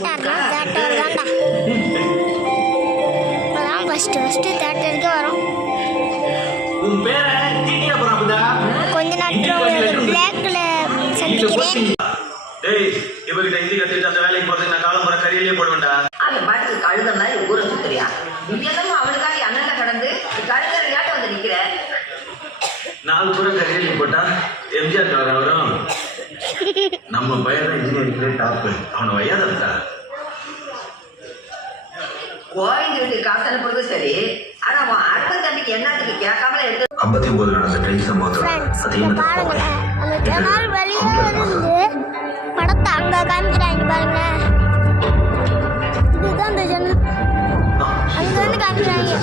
தேட்டர்னா theatre தான்டா. இப்போதான் first தேட்டருக்கு வரோம். கொஞ்ச நேரத்தில் உங்களுக்கு பிளாக்ல சந்திக்கிறேன். இவகிட்ட ஹிந்தி கத்துட்டு அந்த வேலைக்கு போறதுக்கு நான் காலம் போற கரியலே போடுவேன்டா. அவன் பாட்டுக்கு கழுத மாதிரி ஊரை சுத்துறியா? இங்கெல்லாம் அவளுக்காக அண்ணன் கடந்து கழுதறியாட்ட வந்து நிக்கிற. 4 புறம் கரியலே போட்டா எம்ஜிஆர் வரும். நம்ம பையன் இன்ஜினியரிங் டாப், அவனை வையாதா? கோவிந்த வீட்டுக்கு காசு அனுப்புறது சரி, ஆனா அவன் அடுத்த தம்பிக்கு என்னத்துக்கு கேட்காமல எடுத்து 59 நடந்த ட்ரெயின் சம்பவம் பாருங்களேன், அந்த ஜனால் வெளியே இருந்து படத்தை அங்க காமிக்கிறாங்க பாருங்க. இதுதான் அந்த ஜன்னல், அங்க வந்து காமிக்கிறாங்க.